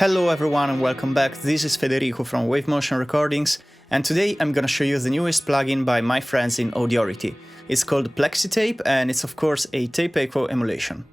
Hello everyone and welcome back, this is Federico from Wave Motion Recordings, and today I'm gonna show you the newest plugin by my friends in Audiority. It's called PlexiTape and it's of course a tape echo emulation.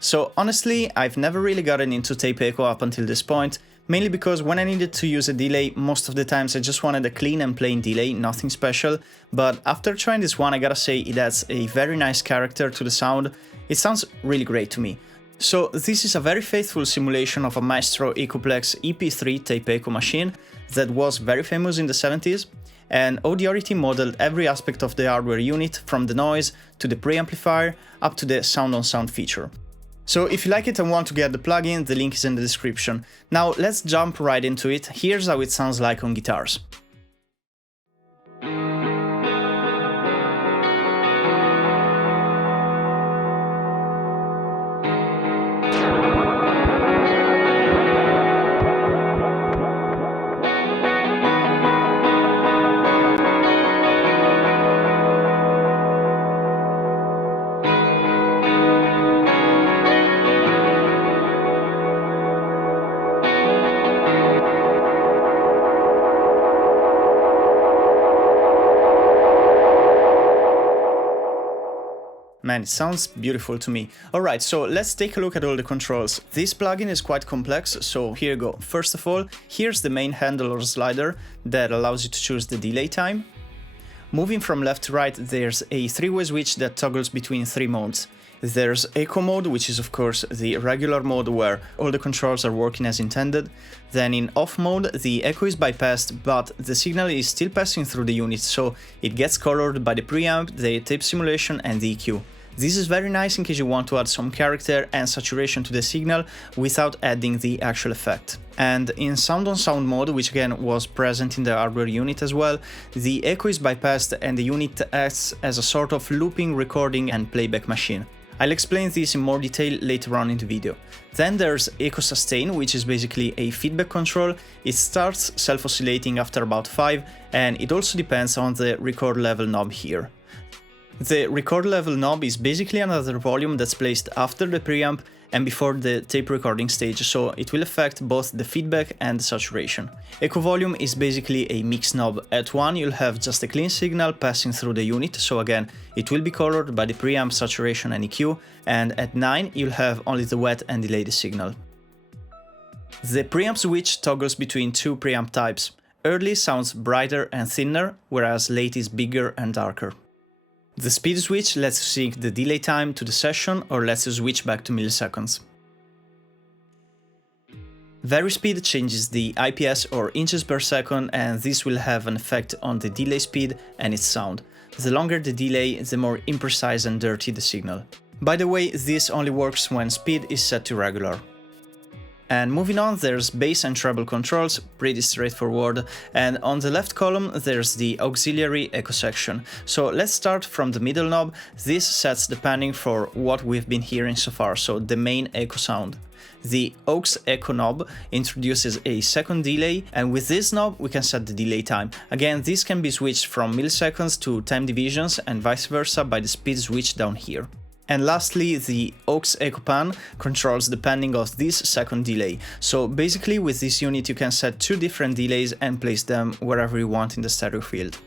So honestly, I've never really gotten into tape echo up until this point, mainly because when I needed to use a delay, most of the times I just wanted a clean and plain delay, nothing special, but after trying this one I gotta say it adds a very nice character to the sound. It sounds really great to me. So this is a very faithful simulation of a Maestro Echoplex EP-3 tape echo machine that was very famous in the 70s, and Audiority modeled every aspect of the hardware unit, from the noise to the preamplifier up to the sound-on-sound feature. So if you like it and want to get the plugin, the link is in the description. Now let's jump right into it. Here's how it sounds like on guitars. Man, it sounds beautiful to me. Alright, so let's take a look at all the controls. This plugin is quite complex, so here you go. First of all, here's the main handle or slider that allows you to choose the delay time. Moving from left to right, there's a three-way switch that toggles between three modes. There's echo mode, which is of course the regular mode where all the controls are working as intended. Then in off mode, the echo is bypassed, but the signal is still passing through the unit, so it gets colored by the preamp, the tape simulation and the EQ. This is very nice in case you want to add some character and saturation to the signal without adding the actual effect. And in sound-on-sound mode, which again was present in the hardware unit as well, the echo is bypassed and the unit acts as a sort of looping, recording and playback machine. I'll explain this in more detail later on in the video. Then there's Echo Sustain, which is basically a feedback control. It starts self-oscillating after about 5, and it also depends on the record level knob here. The record level knob is basically another volume that's placed after the preamp and before the tape recording stage, so it will affect both the feedback and the saturation. Echo volume is basically a mix knob. At 1 you'll have just a clean signal passing through the unit, so again it will be colored by the preamp, saturation and EQ, and at 9 you'll have only the wet and delayed signal. The preamp switch toggles between two preamp types. Early sounds brighter and thinner, whereas late is bigger and darker. The speed switch lets you sync the delay time to the session or lets you switch back to milliseconds. Vary speed changes the IPS or inches per second, and this will have an effect on the delay speed and its sound. The longer the delay, the more imprecise and dirty the signal. By the way, this only works when speed is set to regular. And moving on, there's bass and treble controls, pretty straightforward, and on the left column there's the auxiliary echo section. So let's start from the middle knob. This sets the panning for what we've been hearing so far, so the main echo sound. The aux echo knob introduces a second delay, and with this knob we can set the delay time. Again, this can be switched from milliseconds to time divisions and vice versa by the speed switch down here. And lastly, the aux echo pan controls the panning of this second delay. So basically with this unit you can set two different delays and place them wherever you want in the stereo field.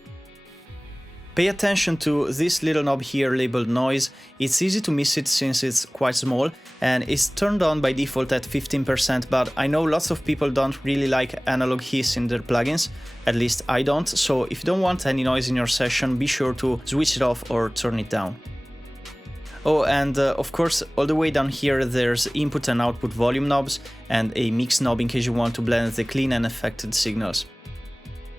Pay attention to this little knob here labeled noise. It's easy to miss it since it's quite small and it's turned on by default at 15%, but I know lots of people don't really like analog hiss in their plugins, at least I don't, so if you don't want any noise in your session, be sure to switch it off or turn it down. Oh, and of course, all the way down here there's input and output volume knobs and a mix knob in case you want to blend the clean and affected signals.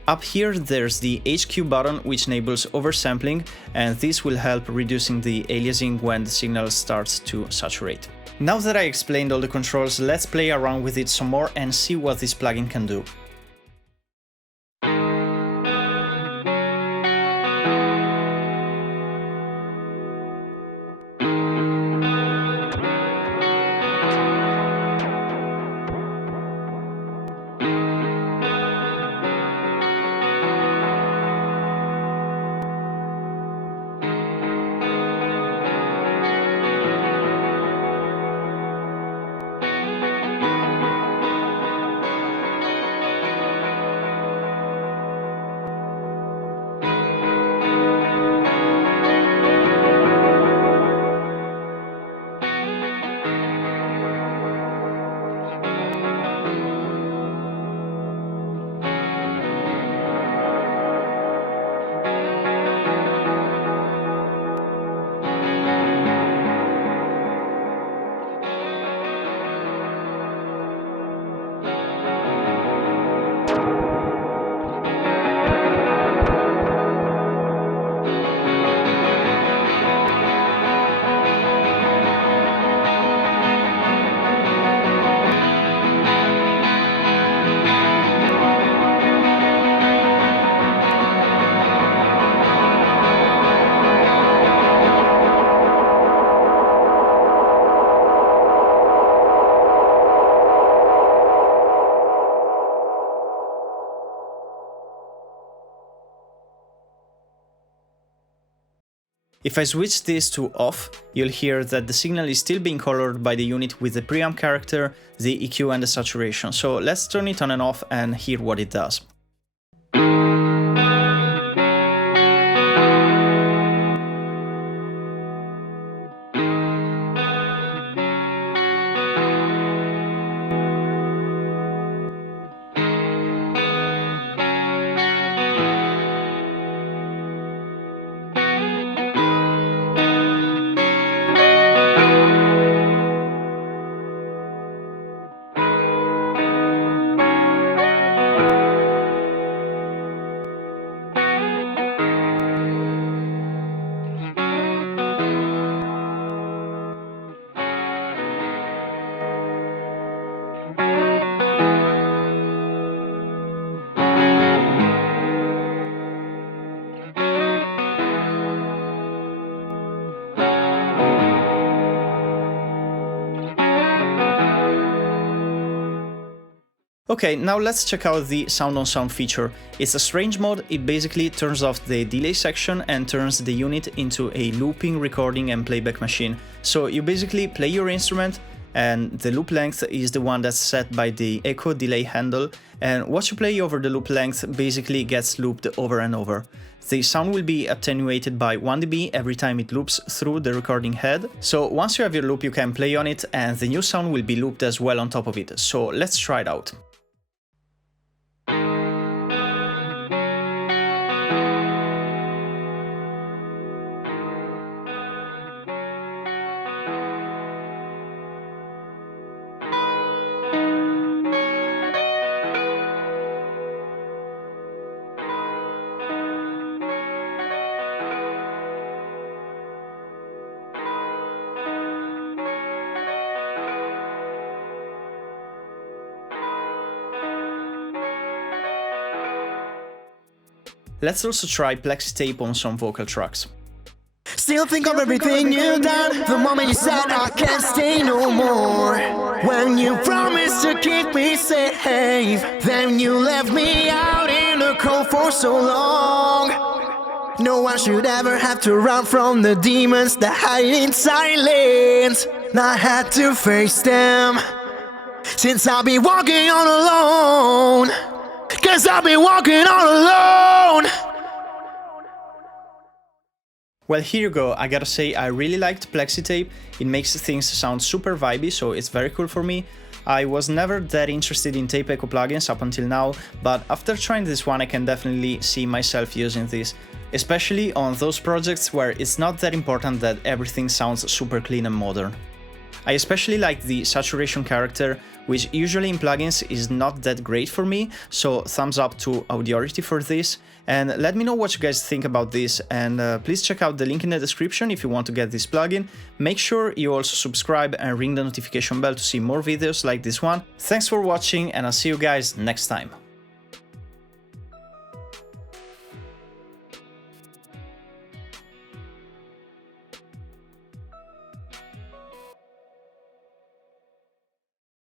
Up here there's the HQ button, which enables oversampling, and this will help reducing the aliasing when the signal starts to saturate. Now that I explained all the controls, let's play around with it some more and see what this plugin can do. If I switch this to off, you'll hear that the signal is still being colored by the unit with the preamp character, the EQ and the saturation. So let's turn it on and off and hear what it does. Okay, now let's check out the sound on sound feature. It's a strange mode. It basically turns off the delay section and turns the unit into a looping, recording and playback machine. So you basically play your instrument and the loop length is the one that's set by the echo delay handle, and what you play over the loop length basically gets looped over and over. The sound will be attenuated by 1 dB every time it loops through the recording head. So once you have your loop you can play on it and the new sound will be looped as well on top of it. So let's try it out. Let's also try PlexiTape on some vocal tracks. Still think of everything you've done, the moment you said I can't stay no more. When you promised to keep me safe, then you left me out in the cold for so long. No one should ever have to run from the demons that hide in silence. I had to face them, since I'll be walking all alone. Cause I've been walking all alone. Well, here you go. I gotta say, I really liked PlexiTape. It makes things sound super vibey, so it's very cool for me. I was never that interested in tape echo plugins up until now, but after trying this one I can definitely see myself using this, especially on those projects where it's not that important that everything sounds super clean and modern. I especially like the saturation character, which usually in plugins is not that great for me, so thumbs up to Audiority for this. And let me know what you guys think about this, and please check out the link in the description if you want to get this plugin. Make sure you also subscribe and ring the notification bell to see more videos like this one. Thanks for watching and I'll see you guys next time.